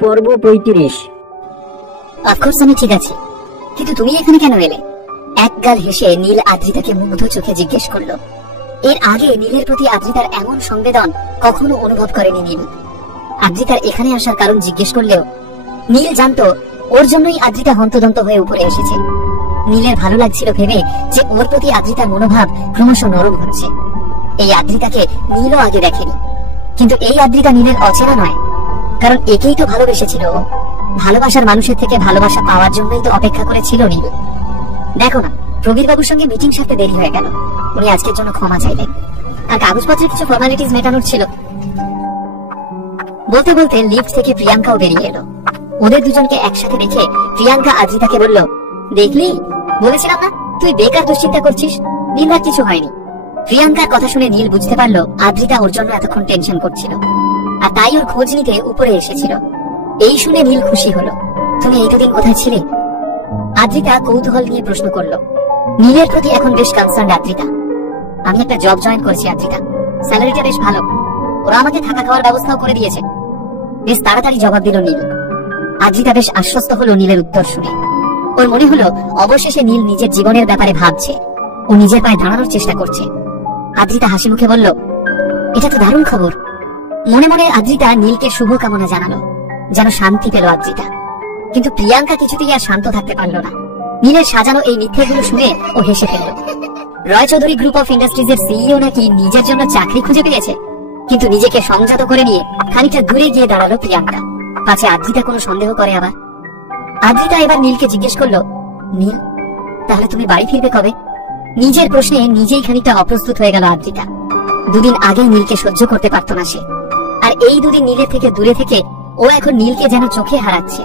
পর্ব ৩৫। অফকোর্স আমি ঠিক আছি, কিন্তু তুমি এখানে কেন এলে? একগাল হেসে নীল আদ্রিতাকে মুগ্ধ চোখে জিজ্ঞেস করলো। এর আগে নীলের প্রতি আদ্রিতার এমন সংবেদন কখনো অনুভব করেনি নীল। আদ্রিতার এখানে আসার কারণ জিজ্ঞেস করলেও নীল জানতো ওর জন্যই আদ্রিতা হন্তদন্ত হয়ে উপরে এসেছে। নীলের ভালো লাগছিল ভেবে যে ওর প্রতি আদ্রিতার মনোভাব ক্রমশ নরম হচ্ছে। এই আদ্রিতাকে নীলও আগে দেখেনি, কিন্তু এই আদ্রিতা নীলের অচেনা নয়, কারণ একেই তো ভালোবেসেছিল। ভালোবাসার মানুষের থেকে ভালোবাসা পাওয়ার জন্যই তো অপেক্ষা করেছিল নীল। দেখো না, প্রবীর বাবুর সঙ্গে মিটিং সারতে দেরি হয়ে গেল, উনি আজকের জন্য ক্ষমা চাইলেন, আর কাগজপত্রের কিছু ফর্মালিটিস মেটানোর ছিল। বলতে বলতে লিফট থেকে প্রিয়াঙ্কাও বেরিয়ে এলো। ওদের দুজনকে একসাথে দেখে প্রিয়াঙ্কা আদ্রিতাকে বলল, দেখলি, বলেছিলাম না তুই বেকার দুশ্চিন্তা করছিস, নীলার কিছু হয়নি। প্রিয়াঙ্কার কথা শুনে নীল বুঝতে পারলো আদ্রিতা ওর জন্য এতক্ষণ টেনশন করছিল, আর তাই ওর খোঁজ নিতে উপরে এসেছিল। এই শুনে নীল খুশি হলো। তুমি এই দুদিন কোথায় ছিলে? আদ্রিতা কৌতূহল নিয়ে প্রশ্ন করলো। নীলের প্রতি এখন বেশ কনসার্ন আদ্রিতা। আমি একটা জব জয়েন করেছি আদ্রিতা, স্যালারিটা বেশ ভালো, ওরা আমাকে থাকা খাওয়ার ব্যবস্থাও করে দিয়েছে। বেশ তাড়াতাড়ি জবাব দিল নীল। আদ্রিতা বেশ আশ্বস্ত হলো নীলের উত্তর শুনে। ওর মনে হলো অবশেষে নীল নিজের জীবনের ব্যাপারে ভাবছে, ও নিজের পায়ে দাঁড়ানোর চেষ্টা করছে। আদ্রিতা হাসি মুখে বলল, এটা তো দারুণ খবর। মনে মনে আদ্রিতা নীলকে শুভ কামনা জানালো, যেন শান্তি পেল আদ্রিতা। কিন্তু প্রিয়াঙ্কা কিছুতেই আর শান্ত থাকতে পারল না। নীলের সাজানো এই মিথ্যেগুলো শুনে ও হেসে ফেলল। রয় চৌধুরী গ্রুপ অফ ইন্ডাস্ট্রিজের সিইও নাকি নিজের জন্য চাকরি খুঁজে পেয়েছে, কিন্তু নিজেকে সংযত করে নিয়ে খানিকটা দূরে গিয়ে দাঁড়ালো প্রিয়াঙ্কা, পাছে আদ্রিতা কোনো সন্দেহ করে আবার। আদ্রিতা এবার নীলকে জিজ্ঞেস করলো, নীল, তাহলে তুমি বাড়ি ফিরবে কবে? নিজের প্রশ্নে নিজেই খানিকটা অপ্রস্তুত হয়ে গেল আদ্রিতা। দুদিন আগেই নীলকে সহ্য করতে পারত না সে, আর এই দুদিন নীলের থেকে দূরে থেকে ও এখন নীলকে যেন চোখে হারাচ্ছে।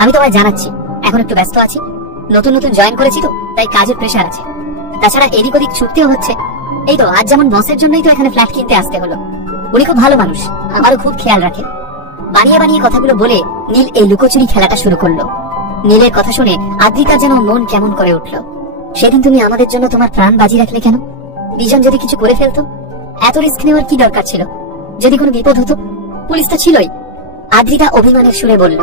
আমি তোমায় জানাচ্ছি, এখন একটু ব্যস্ত আছি, নতুন নতুন জয়েন করেছি তো, তাই কাজের প্রেশার আছে। তাছাড়া এদিক ওদিক ছুটতেও হচ্ছে। এই তো আজ যেমন বসের জন্যই তো এখানে ফ্ল্যাট কিনতে আসতে হলো। উনি খুব ভালো মানুষ, আমারও খুব খেয়াল রাখে। বানিয়ে বানিয়ে কথাগুলো বলে নীল এই লুকোচুরি খেলাটা শুরু করলো। নীলের কথা শুনে আদ্রিতা যেন মন কেমন করে উঠলো। সেদিন তুমি আমাদের জন্য তোমার প্রাণ বাজি রাখলে কেন? বিজন যদি কিছু করে ফেলতো, এত রিস্ক নেওয়ার কি দরকার ছিল? যদি কোনো বিপদ হতো, পুলিশ তো ছিলই। আদ্রিতা অভিমানের সুরে বলল।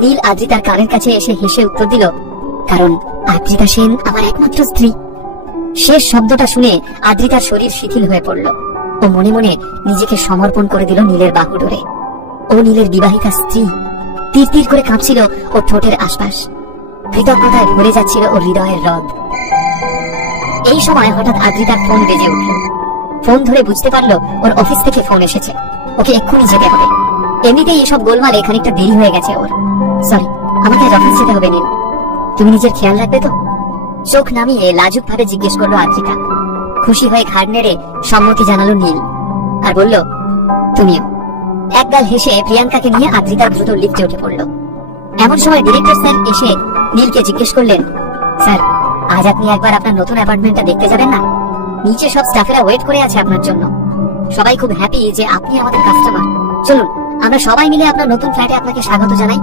নীল আদ্রিতার কানের কাছে এসে হেসে উত্তর দিল, কারণ আদ্রিতা সেন আমার একমাত্র স্ত্রী। শেষ শব্দটা শুনে আদ্রিতার শরীর শিথিল হয়ে পড়ল। ও মনে মনে নিজেকে সমর্পণ করে দিল নীলের বাহু ধরে। ও নীলের বিবাহিতা স্ত্রী। তীর তীর করে কাঁপছিল ওর ঠোঁটের আশপাশ, কৃতজ্ঞতায় ভরে যাচ্ছিল ওর হৃদয়ের হ্রদ। এই সময় হঠাৎ আদ্রিতার ফোন বেজে উঠল। ফোন ধরে বুঝতে পারলো ওর অফিস থেকে ফোন এসেছে, ওকে এক্ষুনি যেতে হবে। এমনিতেই এসব গোলমালে খানিকটা দেরি হয়ে গেছে ওর। সরি, আমাকে আজ অফিস যেতে হবে নীল, তুমি নিজের খেয়াল রাখবে তো? চোখ নামিয়ে লাজুক ভাবে জিজ্ঞেস করলো আদ্রিতা। খুশি হয়ে ঘাড় নেড়ে সম্মতি জানালো নীল, আর বলল, তুমিও। একগাল হেসে প্রিয়াঙ্কাকে নিয়ে আদ্রিতা দ্রুত লিফটে উঠে পড়ল। এমন সময় ডিরেক্টর স্যার এসে নীলকে জিজ্ঞেস করলেন, স্যার, আজ আপনি একবার আপনার নতুন অ্যাপার্টমেন্টটা দেখতে যাবেন না? নিচে সব স্টাফেরা ওয়েট করে আছে আপনার জন্য। সবাই খুব হ্যাপি যে আপনি আমাদের কাস্টমার। চলুন, আমরা সবাই মিলে আপনার নতুন ফ্ল্যাটে আপনাকে স্বাগত জানাই।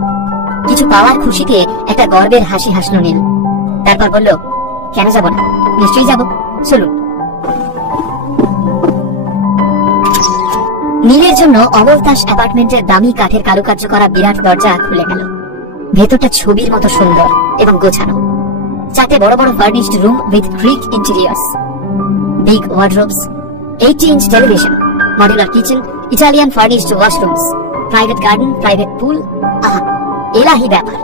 কিছু পাওয়ার খুশিতে একটা গর্বের হাসি হাসলো নীল। তারপর বলল, কেন যাব না, নিশ্চয়ই যাব, চলুন। নীলের জন্য অমলতাস অ্যাপার্টমেন্টের দামি কাঠের কারুকার্য করা বিরাট দরজা খুলে গেল। ভেতরটা ছবির মতো সুন্দর এবং গোছানো। 4টে বড় বড় furnished room with Greek interiors, big wardrobes, 80-inch television, modular kitchen, Italian furnished washrooms, private garden, private pool. আহা, এলাহি ব্যাপার।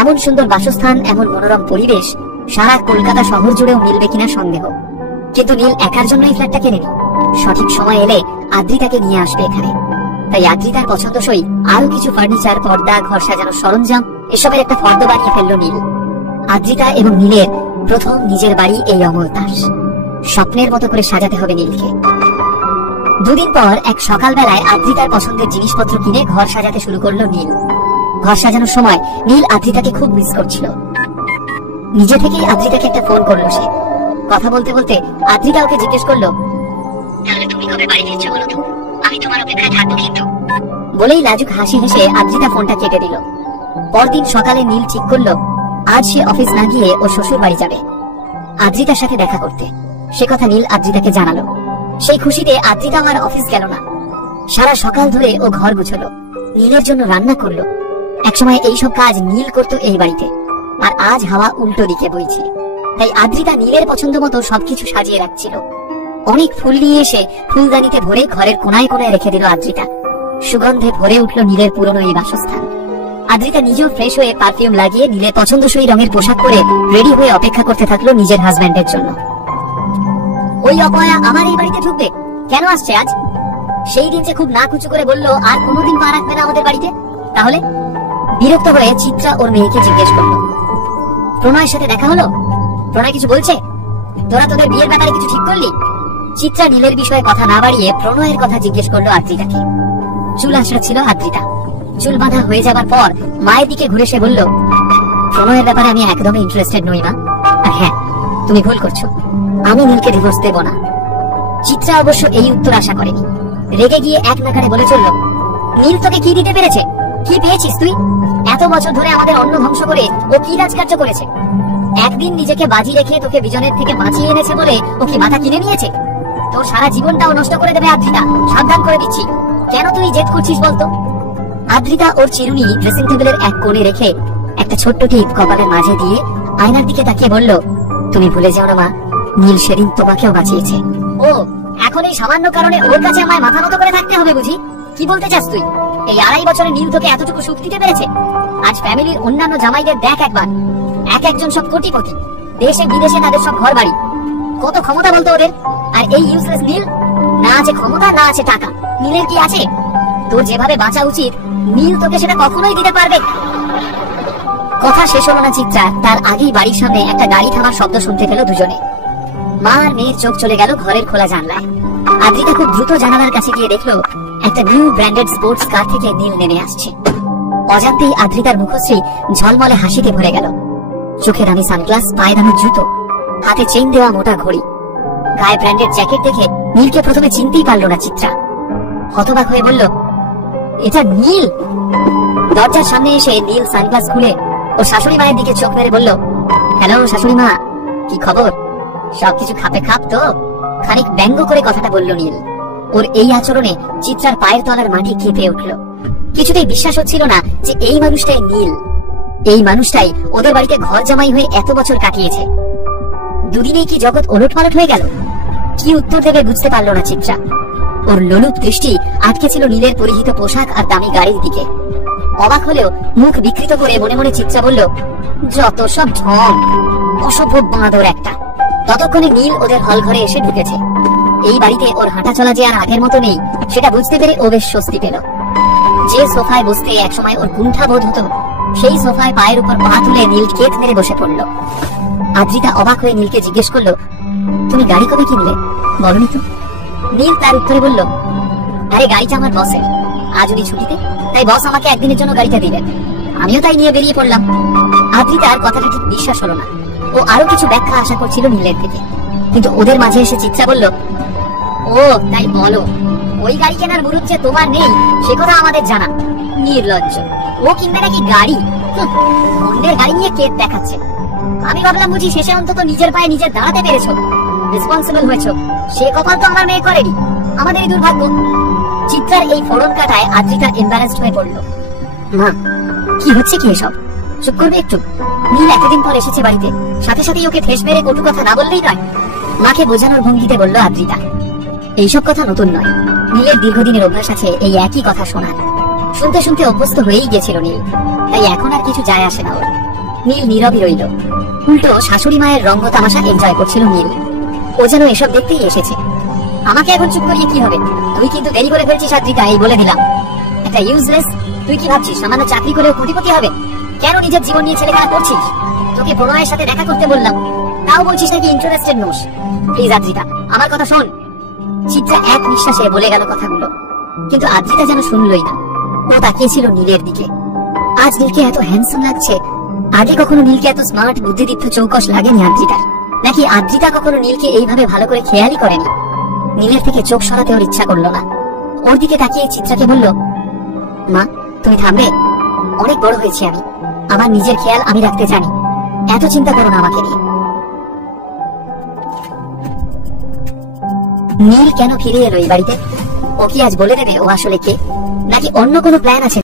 এমন সুন্দর বাসস্থান, এমন মনোরম পরিবেশ সারা কলকাতা শহর জুড়েও মিলবে কিনা সন্দেহ। কিন্তু নীল একার জন্যই ফ্ল্যাটটা কেনেনি। সঠিক সময় এলে আদ্রিতাকে নিয়ে আসবে এখানে। তাই আদ্রিতার পছন্দসই আরো কিছু ফার্নিচার, পর্দা, ঘর সাজানোর সরঞ্জাম, এসবের একটা ফর্দ বানিয়ে ফেললো নীল। আদ্রিতা এবং নীলের প্রথম নিজের বাড়ি এই অমলতাস। স্বপ্নের মতো করে সাজাতে হবে নীলকে। দুদিন পর এক সকালবেলায় আদ্রিতার পছন্দের জিনিসপত্র কিনে ঘর সাজাতে শুরু করলো নীল। ঘর সাজানোর সময় নীল আদ্রিতাকে খুব মিস করছিল। নিজে থেকেই আদ্রিতাকে একটা ফোন করলো সে। কথা বলতে বলতে আদ্রিতা ওকে জিজ্ঞেস করলো, তাহলে তুমি কবে বাড়ি ফিরছো বলো তো, আমি তোমার অপেক্ষায় থাকবো কিন্তু। বলেই লাজুক হাসি হেসে আদ্রিতা ফোনটা কেটে দিল। পরদিন সকালে নীল ঠিক করলো আজ সে অফিস না গিয়ে ও শ্বশুর বাড়ি যাবে আদ্রিতার সাথে দেখা করতে। সে কথা নীল আদ্রিতাকে জানালো। সেই খুশিতে আদ্রিতা আর অফিস গেল না। সারা সকাল ধরে ও ঘর গুছলো, নীলের জন্য রান্না করলো। একসময় এইসব কাজ নীল করতো এই বাড়িতে, আর আজ হাওয়া উল্টো দিকে বইছে। তাই আদ্রিতা নীলের পছন্দ মতো সবকিছু সাজিয়ে রাখছিল। অনেক ফুল নিয়ে এসে ফুলদানিতে ভরে ঘরের কোনায় কোনায় রেখে দিল আদ্রিতা। সুগন্ধে ভরে উঠল নীলের পুরনো এই বাসস্থান। আদ্রিতা নিজেও ফ্রেশ হয়ে পারফিউম লাগিয়ে নীলের পছন্দসই রঙের পোশাক পরে রেডি হয়ে অপেক্ষা করতে থাকলো নিজের হাজব্যান্ডের জন্য। ওই অপয়া আমার এই বাড়িতে ঢুকবে, কেন আসছে আজ? সেই দিন যে খুব না কুচু করে বললো আর কোনোদিন পা রাখবে না আমাদের বাড়িতে। তাহলে বিরক্ত হয়ে চিত্রা ওর মেয়েকে জিজ্ঞেস করলো, প্রণয়ের সাথে দেখা হলো? প্রণয় কিছু বলছে? তোরা তোদের বিয়ের ব্যাপারে কিছু ঠিক করলি? চিত্রা নীলের বিষয়ে কথা না বাড়িয়ে প্রণয়ের কথা জিজ্ঞেস করলো আদ্রিতাকে। চুল আঁচড়াচ্ছিল আদ্রিতা। চুল বাঁধা হয়ে যাবার পর মায়ের দিকে ঘুরে সে বলল, প্রণয়ের ব্যাপারে আমি একদমই ইন্টারেস্টেড নই মা। আর হ্যাঁ, তুমি ভুল করছো, আমি নীলকে ডিভোর্স দেব না। চিত্রা অবশ্য এই উত্তর আশা করেনি। রেগে গিয়ে এক নাগাড়ে বলে চলল, নীল তোকে কি দিতে পেরেছে? কি পেয়েছিস তুই? এত বছর ধরে আমাদের অন্ন ধ্বংস করে ও কি রাজকার্য করেছে? একদিন নিজেকে বাজি রেখে তোকে বিজনের থেকে বাঁচিয়ে এনেছে বলে ও কি মাথা কিনে নিয়েছে? তোর সারা জীবনটাও নষ্ট করে দেবে আদ্রিতা, সাবধান করে দিচ্ছি। কেন তুই জেদ করছিস বলতো? আদ্রিতা ওর চিরুনি ড্রেসিং টেবিলের এক কোণে রেখে একটা ছোট্ট টিপ কপালের মাঝে দিয়ে আয়নার দিকে তাকিয়ে বলল, তুমি ভুলে যাও না মা, নীল সেদিন তোমাকেও বাঁচিয়েছে। ও, এখন এই সামান্য কারণে ওর কাছে আমায় মাথা নত করে থাকতে হবে বুঝি? কি বলতে চাস তুই? এই 2.5 বছরে নীল তোকে এতটুকু সুখ দিতে পেরেছে? আজ ফ্যামিলির অন্যান্য জামাইদের দেখ একবার, এক একজন সব কোটিপতি, দেশে বিদেশে তাদের সব ঘর বাড়ি, কত ক্ষমতা বলতো ওদের। আর এই ইউজলেস নীল, না আছে ক্ষমতা না আছে টাকা। নীলের কি আছে? তোর যেভাবে বাঁচা উচিত নীল তোকে সেটা কখনোই দিতে পারবে। কথা শেষ হলো না চিত্রা, তার আগেই বাড়ির সামনে একটা গাড়ি থামার শব্দ শুনতে পেল দুজনে। মা আর মেয়ের চোখ চলে গেল ঘরের খোলা জানলায়। আদ্রিতা খুব দ্রুত জানালার কাছে গিয়ে দেখলো একটা নিউ ব্র্যান্ডেড স্পোর্টস কার থেকে নীল নেমে আসছে। অজান্তেই আদ্রিতার মুখশ্রী ঝলমলে হাসিতে ভরে গেল। চোখে দামি সানগ্লাস, পায়ে দামি জুতো, হাতে চেইন দেওয়া মোটা ঘড়ি, গায়ে ব্র্যান্ডেড জ্যাকেট দেখে নীলকে প্রথমে চিনতেই পারল না চিত্রা। হতবাক হয়ে বলল, এটা নীল? দরজার সামনে এসে নীল সানগ্লাস খুলে ও শাশুড়ি মায়ের দিকে চোখ মেরে বলল, হ্যালো শাশুড়ি মা, কি খবর? সবকিছু খাপে খাপ তো? খানিক ব্যঙ্গ করে কথাটা বলল নীল। ওর এই আচরণে চিত্রার পায়ের তলার মাটি কেঁপে উঠল। কিছুতেই বিশ্বাস হচ্ছিল না যে এই মানুষটাই নীল, এই মানুষটাই ওদের বাড়িতে ঘর জামাই হয়ে এত বছর কাটিয়েছে। দুদিনেই কি জগৎ ওলটপালট হয়ে গেল? কি উত্তর দেবে বুঝতে পারল না চিত্রা। ওর লোলুপ দৃষ্টি আটকে ছিল নীলের পরিহিত পোশাক আর দামি গাড়ির দিকে। অবাক হলেও মুখ বিকৃত করে মনে মনে চিত্রা বলল, যত সব ঢং, অসভ্য বাঁদর একটা। ততক্ষণে নীল ওদের হল ঘরে এসে ঢুকেছে। এই বাড়িতে ওর হাঁটা চলা যে আর আগের মতো নেই সেটা বুঝতে পেরে ও বেশ স্বস্তি পেল। যে সোফায় বসতে একসময় ওর কুণ্ঠা বোধ হতো, সেই সোফায় পায়ের উপর পা তুলে নীল কেক মেরে বসে পড়ল। আদ্রিতা অবাক হয়ে নীলকে জিজ্ঞেস করলো, তুমি গাড়ি কবে কিনলে বলনি তো? নীল তার উত্তরে বলল, আরে গাড়িটা আমার বসের, আজ উনি ছুটিতে, তাই বস আমাকে একদিনের জন্য গাড়িটা দিলেন, আমিও তাই নিয়ে বেরিয়ে পড়লাম। আদ্রিতার কথাটা ঠিক বিশ্বাস হলো না। ও আরো কিছু ব্যাখ্যা আশা করছিল নীলের থেকে, কিন্তু ওদের মাঝে এসে চিত্রা বলল, ও তাই বলো, ওই গাড়ি কেনার মুরুদ যে তোমার নেই সে কথা আমাদের জানা। নির্লজ্জ, ও কিনবে নাকি গাড়ি? অন্যের গাড়ি নিয়ে কেক দেখাচ্ছে। আমি ভাবলাম বুঝি শেষে অন্তত নিজের পায়ে নিজে দাঁড়াতে পেরেছো, রেসপন্সিবল হয়েছো। সে কপাল তো আমার মেয়ে করেনি, আমাদের এই দুর্ভাগ্য। চিত্রার এই ফোড়ন কাটায় আদ্রিতা এম্বারাসড হয়ে পড়ল। মা, কি হচ্ছে কি এসব? চুপ করবে একটু? নীল এতদিন পর এসেছে বাড়িতে, সাথে সাথেই ওকে ঠেস মেরে কটু কথা না বললেই নয়। মাকে বোঝানোর ভঙ্গিতে বলল আদ্রিতা। এইসব কথা নতুন নয়, নীলের দীর্ঘদিনের অভ্যাস আছে এই একই কথা শোনার। শুনতে শুনতে অভ্যস্ত হয়েই গেছিল নীল, তাই এখন আর কিছু যায় আসে না ওর। নীল নীরবই রইল, উল্টো শাশুড়ি মায়ের রঙ্গ তামাশা এনজয় করছিল নীল। ও যেন এসব দেখতেই এসেছে। আমাকে এখন চুপ করিয়ে কি হবে? তুই কিন্তু দেরি করে ফেলছিস আদ্রিতা, এই বলে দিলাম। একটা ইউজলেস, তুই কি ভাবছিস সামান্য চাকরি করেও কোটিপতি হবে? কেন নিজের জীবন নিয়ে ছেলেখেলা করছিস? তোকে প্রণয়ের সাথে দেখা করতে বললাম, তাও বলছিস নাকি ইন্টারেস্টেড নোস। প্লিজ আদ্রিতা, আমার কথা শোন। চিত্রা এক নিঃশ্বাসে বলে গেল কথাগুলো, কিন্তু আদ্রিতা যেন শুনলই না। ও তাকিয়েছিল নীলের দিকে। আজ নীলকে এত হ্যান্ডসাম লাগছে, আগে কখনো নীলকে এত স্মার্ট বুদ্ধিদীপ্ত চৌকস লাগেনি আদ্রিতার। নাকি আদ্রিতা কখনো নীলকে এইভাবে ভালো করে খেয়ালই করেনি? নীলের থেকে চোখ সরাতে ওর ইচ্ছা করলো না। ওর দিকে তাকিয়ে চিত্রাকে বলল, মা তুমি থামবে? অনেক বড় হয়েছি আমি, আমার নিজের খেয়াল আমি রাখতে জানি, এত চিন্তা করো না আমাকে নিয়ে। নীল কেন ফিরে এলো এই বাড়িতে? ও কি আজ বলে দেবে ও আসলে কে? নাকি অন্য কোনো প্ল্যান আছে?